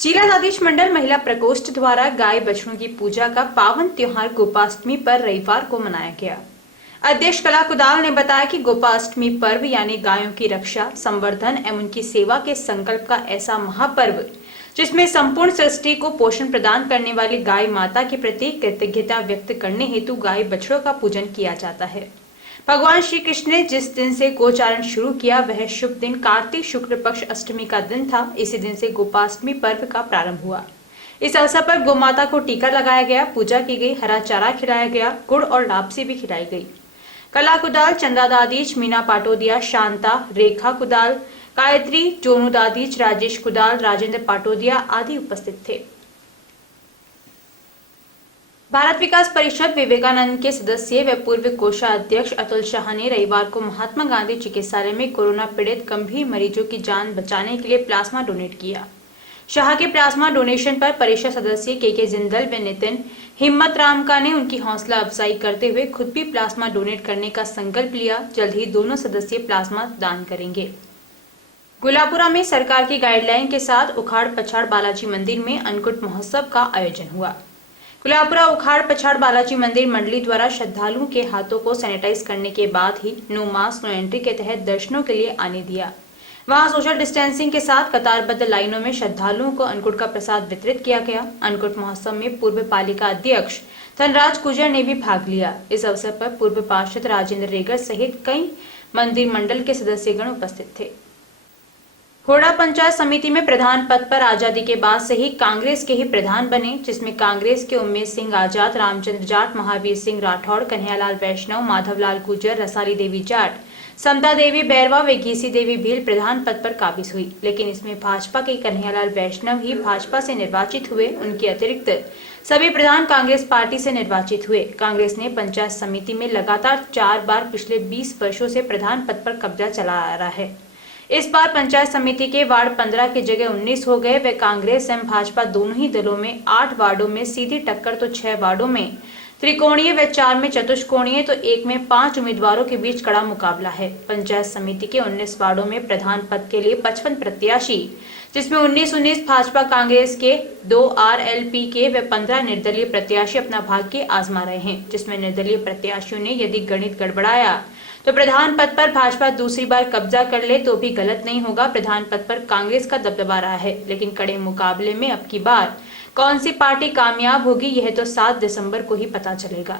चीलादादीश मंडल महिला प्रकोष्ठ द्वारा गाय बछड़ों की पूजा का पावन त्योहार गोपाष्टमी पर रविवार को मनाया गया। अध्यक्ष कला कुदाल ने बताया कि गोपाष्टमी पर्व यानी गायों की रक्षा, संवर्धन एवं उनकी सेवा के संकल्प का ऐसा महापर्व जिसमें संपूर्ण सृष्टि को पोषण प्रदान करने वाली गाय माता के प्रति कृतज्ञता व्यक्त करने हेतु गाय बछड़ों का पूजन किया जाता है। भगवान श्री कृष्ण ने जिस दिन से गोचारण शुरू किया वह शुभ दिन कार्तिक शुक्ल पक्ष अष्टमी का दिन था। इसी दिन से गोपाष्टमी पर्व का प्रारंभ हुआ। इस अवसर पर गोमाता को टीका लगाया गया, पूजा की गई, हरा चारा खिलाया गया, गुड़ और लापसी भी खिलाई गई। कला कुदाल, चंदा दादीच, मीना पाटोदिया, शांता, रेखा कुदाल, गायत्री, जोनू दादीच, राजेश कुदाल, राजेंद्र पाटोदिया आदि उपस्थित थे। भारत विकास परिषद विवेकानंद के सदस्य व पूर्व कोषाध्यक्ष अतुल शाह ने रविवार को महात्मा गांधी चिकित्सालय में कोरोना पीड़ित गंभीर मरीजों की जान बचाने के लिए प्लाज्मा डोनेट किया। शाह के प्लाज्मा डोनेशन पर परिषद सदस्य के जिंदल व नितिन हिम्मत रामका ने उनकी हौसला अफजाई करते हुए खुद भी प्लाज्मा डोनेट करने का संकल्प लिया। जल्द ही दोनों सदस्य प्लाज्मा दान करेंगे। गुलापुरा में सरकार की गाइडलाइन के साथ उखाड़ पछाड़ बालाजी मंदिर में अन्नकूट महोत्सव का आयोजन हुआ। गुलापुरा उखाड़ पछाड़ बालाजी मंदिर मंडली द्वारा श्रद्धालुओं के हाथों को सैनिटाइज करने के बाद ही नो मास्क नो एंट्री के तहत दर्शनों के लिए आने दिया। वहां सोशल डिस्टेंसिंग के साथ कतारबद्ध लाइनों में श्रद्धालुओं को अन्नकूट का प्रसाद वितरित किया गया। अन्नकूट महोत्सव में पूर्व पालिका अध्यक्ष धनराज गुर्जर ने भी भाग लिया। इस अवसर पर पूर्व पार्षद राजेंद्र रेगर सहित कई मंदिर मंडल के सदस्यगण उपस्थित थे। होड़ा पंचायत समिति में प्रधान पद पर आजादी के बाद से ही कांग्रेस के ही प्रधान बने, जिसमें कांग्रेस के उम्मेद सिंह आजाद, रामचंद्र जाट, महावीर सिंह राठौड़, कन्हैयालाल वैष्णव, माधवलाल गुर्जर, रसाली देवी जाट, समता देवी बैरवा व घीसी देवी भील प्रधान पद पर काबिज हुई। लेकिन इसमें भाजपा के कन्हैयालाल वैष्णव ही भाजपा से निर्वाचित हुए। उनके अतिरिक्त सभी प्रधान कांग्रेस पार्टी से निर्वाचित हुए। कांग्रेस ने पंचायत समिति में लगातार 4 बार पिछले 20 वर्षों से प्रधान पद पर कब्जा चला आ रहा है। इस बार पंचायत समिति के वार्ड 15 की जगह 19 हो गए। वे कांग्रेस एवं भाजपा दोनों ही दलों में 8 वार्डों में सीधी टक्कर तो 6 वार्डों में त्रिकोणीय व 4 में चतुष्कोणीय तो 1 में 5 उम्मीदवारों के बीच कड़ा मुकाबला है। पंचायत समिति के 19 वार्डों में प्रधान पद के लिए 55 प्रत्याशी, जिसमें 19 भाजपा कांग्रेस के, 2 RLP के व 15 निर्दलीय प्रत्याशी अपना भाग्य आजमा रहे हैं। जिसमें निर्दलीय प्रत्याशियों ने यदि गणित गड़बड़ाया तो प्रधान पद पर भाजपा दूसरी बार कब्जा कर ले तो भी गलत नहीं होगा। प्रधान पद पर कांग्रेस का दबदबा रहा है, लेकिन कड़े मुकाबले में अब की बार कौन सी पार्टी कामयाब होगी यह तो 7 दिसंबर को ही पता चलेगा।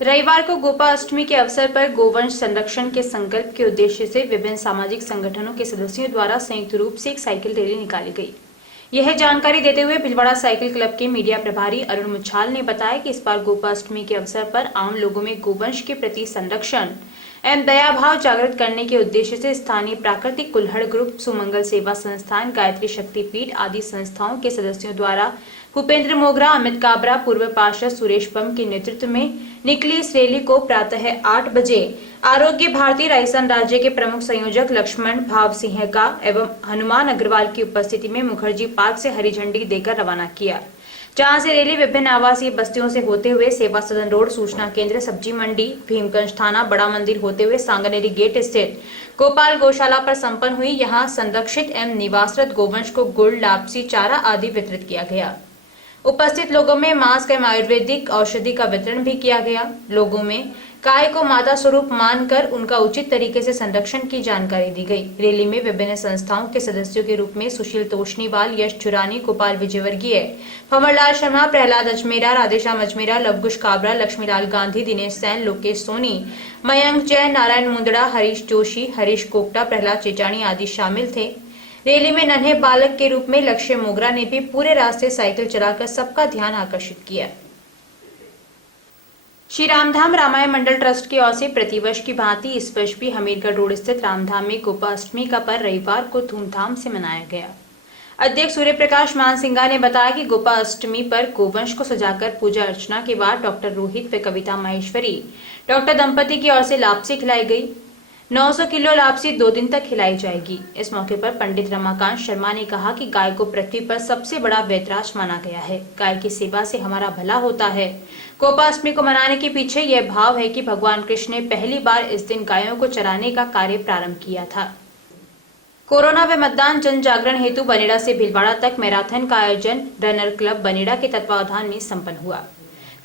रविवार को गोपाष्टमी के अवसर पर गोवंश संरक्षण के संकल्प के उद्देश्य से विभिन्न सामाजिक संगठनों के सदस्यों द्वारा संयुक्त रूप से एक साइकिल रैली निकाली गई। यह जानकारी देते हुए भिलवाड़ा साइकिल क्लब के मीडिया प्रभारी अरुण मुछाल ने बताया कि इस बार गोपाष्टमी के अवसर पर आम लोगों में गोवंश के प्रति संरक्षण एवं दया भाव जागृत करने के उद्देश्य से स्थानीय प्राकृतिक कुल्हड़ ग्रुप, सुमंगल सेवा संस्थान, गायत्री शक्तिपीठ आदि संस्थाओं के सदस्यों द्वारा भूपेंद्र मोगरा, अमित काबरा, पूर्व पार्षद सुरेश बम के नेतृत्व में निकली इस रैली को प्रातः 8 बजे आरोग्य भारती राजस्थान राज्य के प्रमुख संयोजक लक्ष्मण भाव सिंह का एवं हनुमान अग्रवाल की उपस्थिति में मुखर्जी पार्क से हरी झंडी देकर रवाना किया, जहां से रैली विभिन्न आवासीय बस्तियों से होते हुए सेवा सदन रोड, सूचना केंद्र, सब्जी मंडी, भीमगंज थाना, बड़ा मंदिर होते हुए सांगनेरी गेट स्थित गोपाल गौशाला पर संपन्न हुई। यहाँ संरक्षित एवं निवासरत गोवंश को गुड़, लापसी, चारा आदि वितरित किया गया। उपस्थित लोगों में मास्क एवं आयुर्वेदिक औषधि का वितरण भी किया गया। लोगों में गाय को माता स्वरूप मानकर उनका उचित तरीके से संरक्षण की जानकारी दी गई। रैली में विभिन्न संस्थाओं के सदस्यों के रूप में सुशील तोशनीवाल, यश चुरानी, गोपाल विजयवर्गीय, भंवरलाल शर्मा, प्रहलाद अजमेरा, राधेश्याम अजमेरा, लवकुश काबरा, लक्ष्मीलाल गांधी, दिनेश सैन, लोकेश सोनी, मयंक जैन, नारायण मुंदड़ा, हरीश जोशी, हरीश कोकटा, प्रहलाद चेचानी आदि शामिल थे। रैली में नन्हे बालक के रूप में लक्ष्य मोगरा ने भी पूरे रास्ते साइकिल चलाकर सबका ध्यान आकर्षित किया। श्री रामधाम रामायण मंडल ट्रस्ट की ओर से प्रतिवर्ष की भांति इस वर्ष भी हमीरगढ़ रोड स्थित रामधाम में गोपाष्टमी का पर्व रविवार को धूमधाम से मनाया गया। अध्यक्ष सूर्य प्रकाश मानसिंगा ने बताया कि गोपाष्टमी पर गोवंश को सजाकर पूजा अर्चना के बाद डॉक्टर रोहित व कविता माहेश्वरी डॉक्टर दंपति की ओर से लापसी खिलाई गई। 900 किलो लापसी 2 दिन तक खिलाई जाएगी। इस मौके पर पंडित रमाकांत शर्मा ने कहा कि गाय को पृथ्वी पर सबसे बड़ा वैतराज माना गया है। गाय की सेवा से हमारा भला होता है। गोपाष्टमी को मनाने के पीछे यह भाव है कि भगवान कृष्ण ने पहली बार इस दिन गायों को चराने का कार्य प्रारंभ किया था। कोरोना व मतदान जन जागरण हेतु बनेड़ा से भीलवाड़ा तक मैराथन का आयोजन रनर क्लब बनेड़ा के तत्वावधान में संपन्न हुआ।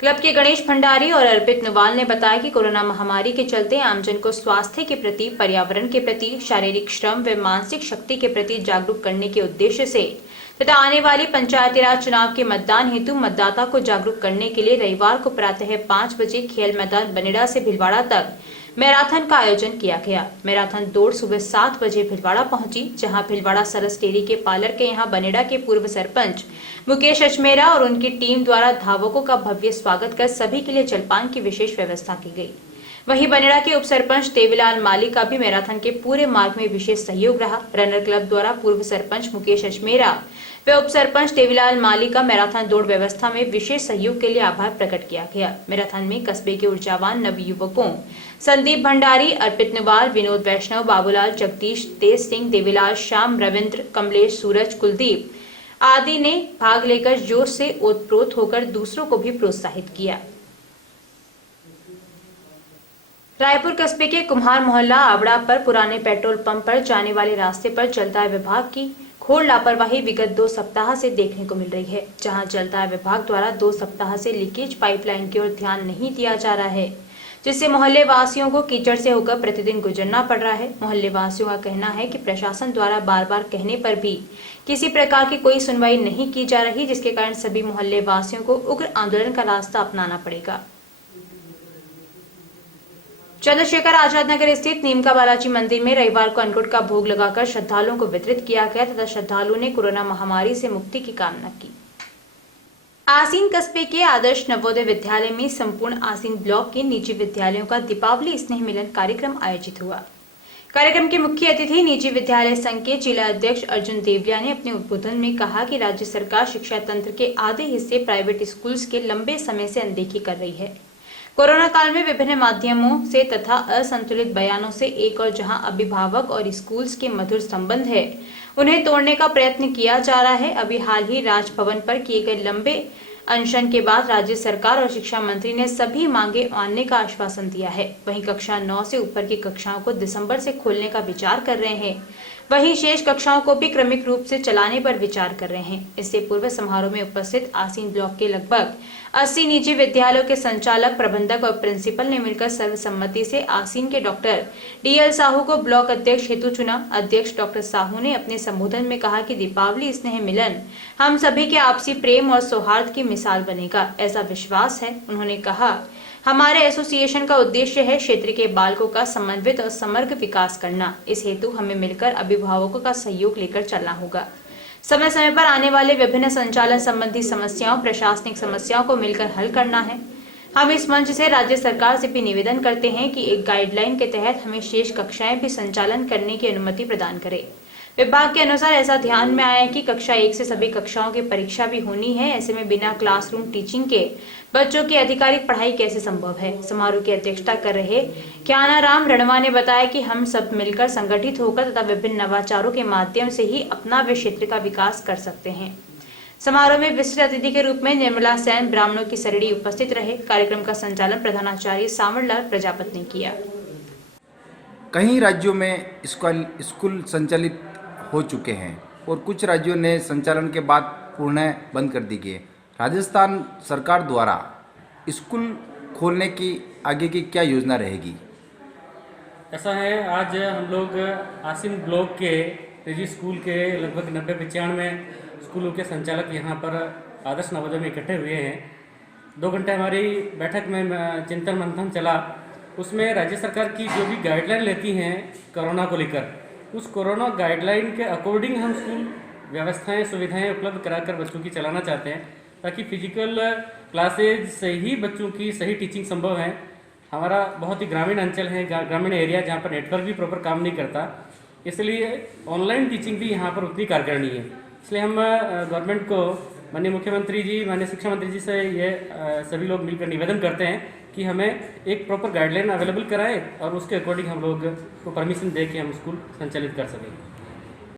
क्लब के गणेश भंडारी और अर्पित नुवाल ने बताया कि कोरोना महामारी के चलते आमजन को स्वास्थ्य के प्रति, पर्यावरण के प्रति, शारीरिक श्रम व मानसिक शक्ति के प्रति जागरूक करने के उद्देश्य से तथा आने वाली पंचायती राज चुनाव के मतदान हेतु मतदाता को जागरूक करने के लिए रविवार को प्रातः 5 बजे खेल मैदान बनेड़ा से भीलवाड़ा तक मैराथन का आयोजन किया गया। मैराथन दौड़ सुबह 7 बजे भीलवाड़ा पहुंची, जहां भीलवाड़ा सरस डेयरी के पार्लर के यहां बनेड़ा के पूर्व सरपंच मुकेश अजमेरा और उनकी टीम द्वारा धावकों का भव्य स्वागत कर सभी के लिए जलपान की विशेष व्यवस्था की गई। वहीं बनेड़ा के उप सरपंच देवीलाल माली का भी मैराथन के पूरे मार्ग में विशेष सहयोग रहा। रनर क्लब द्वारा पूर्व सरपंच मुकेश अजमेरा व उप सरपंच देवीलाल माली का मैराथन दौड़ व्यवस्था में विशेष सहयोग के लिए आभार प्रकट किया गया। मैराथन में कस्बे के ऊर्जावान नव युवकों संदीप भंडारी, अर्पित नुवाल, विनोद वैष्णव, बाबूलाल, जगदीश, तेज सिंह, देवीलाल, श्याम, रविंद्र, कमलेश, सूरज, कुलदीप आदि ने भाग लेकर जोश से ओतप्रोत होकर दूसरों को भी प्रोत्साहित किया। रायपुर कस्बे के कुम्हार मोहल्ला आवड़ा पर पुराने पेट्रोल पंप पर जाने वाले रास्ते पर जलदाय विभाग की घोर लापरवाही विगत 2 सप्ताह से देखने को मिल रही है, जहां जलदाय विभाग द्वारा 2 सप्ताह से लीकेज पाइपलाइन की ओर ध्यान नहीं दिया जा रहा है, जिससे मोहल्ले वासियों को कीचड़ से होकर प्रतिदिन गुजरना पड़ रहा है। मोहल्ले वासियों का कहना है कि प्रशासन द्वारा बार-बार कहने पर भी किसी प्रकार की कोई सुनवाई नहीं की जा रही, जिसके कारण सभी मोहल्ले वासियों को उग्र आंदोलन का रास्ता अपनाना पड़ेगा। चंद्रशेखर आजाद नगर स्थित नीमका बालाजी मंदिर में रविवार को अन्नकूट का भोग लगाकर श्रद्धालुओं को वितरित किया गया तथा श्रद्धालुओं ने कोरोना महामारी से मुक्ति की कामना की। आसीन कस्बे के आदर्श नवोदय विद्यालय में संपूर्ण आसीन ब्लॉक के निजी विद्यालयों का दीपावली स्नेह मिलन कार्यक्रम आयोजित हुआ। कार्यक्रम के मुख्य अतिथि निजी विद्यालय संघ के जिला अध्यक्ष अर्जुन देवलिया ने अपने उद्बोधन में कहा कि राज्य सरकार शिक्षा तंत्र के आधे हिस्से प्राइवेट स्कूल्स के लंबे समय से अनदेखी कर रही है। कोरोना काल में विभिन्न माध्यमों से तथा असंतुलित बयानों से एक और जहां अभिभावक और स्कूल्स के मधुर संबंध है, उन्हें तोड़ने का प्रयत्न किया जा रहा है। अभी हाल ही राजभवन पर किए गए लंबे अनशन के बाद राज्य सरकार और शिक्षा मंत्री ने सभी मांगे मानने का आश्वासन दिया है। वहीं कक्षा 9 से ऊपर की कक्षाओं को दिसंबर से खोलने का विचार कर रहे हैं, वहीं शेष कक्षाओं को भी क्रमिक रूप से चलाने पर विचार कर रहे हैं। इससे पूर्व समारोह में उपस्थित आसीन ब्लॉक के लगभग 80 निजी विद्यालयों के संचालक, प्रबंधक और प्रिंसिपल ने मिलकर सर्वसम्मति से आसीन के डॉक्टर DL साहू को ब्लॉक अध्यक्ष हेतु चुना। अध्यक्ष डॉक्टर साहू ने अपने संबोधन में कहा कि दीपावली स्नेह मिलन हम सभी के आपसी प्रेम और सौहार्द की मिसाल बनेगा, ऐसा विश्वास है। उन्होंने कहा, हमारे एसोसिएशन का उद्देश्य है क्षेत्र के बालकों का समन्वित और समग्र विकास करना। इस हेतु हमें मिलकर अभिभावकों का सहयोग लेकर चलना होगा। समय समय पर आने वाले विभिन्न संचालन संबंधी समस्याओं, प्रशासनिक समस्याओं को मिलकर हल करना है। हम इस मंच से राज्य सरकार से भी निवेदन करते हैं कि एक गाइडलाइन के तहत हमें शेष कक्षाएं भी संचालन करने की अनुमति प्रदान करें। विभाग के अनुसार ऐसा ध्यान में आया है कि कक्षा 1 से सभी कक्षाओं की परीक्षा भी होनी है। ऐसे में बिना क्लासरूम टीचिंग के बच्चों की आधिकारिक पढ़ाई कैसे संभव है। समारोह की अध्यक्षता कर रहे ज्ञानाराम रणवा ने बताया कि हम सब मिलकर संगठित होकर तथा विभिन्न नवाचारों के माध्यम से ही अपना व क्षेत्र का विकास कर सकते हैं। समारोह में विशिष्ट अतिथि के रूप में निर्मला सेन ब्राह्मणों की सरणी उपस्थित रहे। कार्यक्रम का संचालन प्रधानाचार्य सावरलाल प्रजापति ने किया। कई राज्यों में स्कूल संचालित हो चुके हैं और कुछ राज्यों ने संचालन के बाद पूर्ण बंद कर दी गई। राजस्थान सरकार द्वारा स्कूल खोलने की आगे की क्या योजना रहेगी? ऐसा है, आज हम लोग आसीन ब्लॉक के निजी स्कूल के लगभग 90-95 स्कूलों के संचालक यहाँ पर आदर्श नवोदय में इकट्ठे हुए हैं। 2 घंटे हमारी बैठक में चिंतन मंथन चला। उसमें राज्य सरकार की जो भी गाइडलाइन लेती हैं कोरोना को लेकर, उस कोरोना गाइडलाइन के अकॉर्डिंग हम स्कूल व्यवस्थाएं, सुविधाएं उपलब्ध कराकर बच्चों की चलाना चाहते हैं, ताकि फिजिकल क्लासेज से ही बच्चों की सही टीचिंग संभव है। हमारा बहुत ही ग्रामीण अंचल है, ग्रामीण एरिया, जहाँ पर नेटवर्क भी प्रॉपर काम नहीं करता, इसलिए ऑनलाइन टीचिंग भी यहाँ पर उतनी कारगर नहीं है। इसलिए हम गवर्नमेंट को, माननीय मुख्यमंत्री जी, माननीय शिक्षा मंत्री जी से ये सभी लोग मिलकर निवेदन करते हैं कि हमें एक प्रॉपर गाइडलाइन अवेलेबल कराएं और उसके अकॉर्डिंग हम लोग को परमिशन दे के हम स्कूल संचालित कर सकें।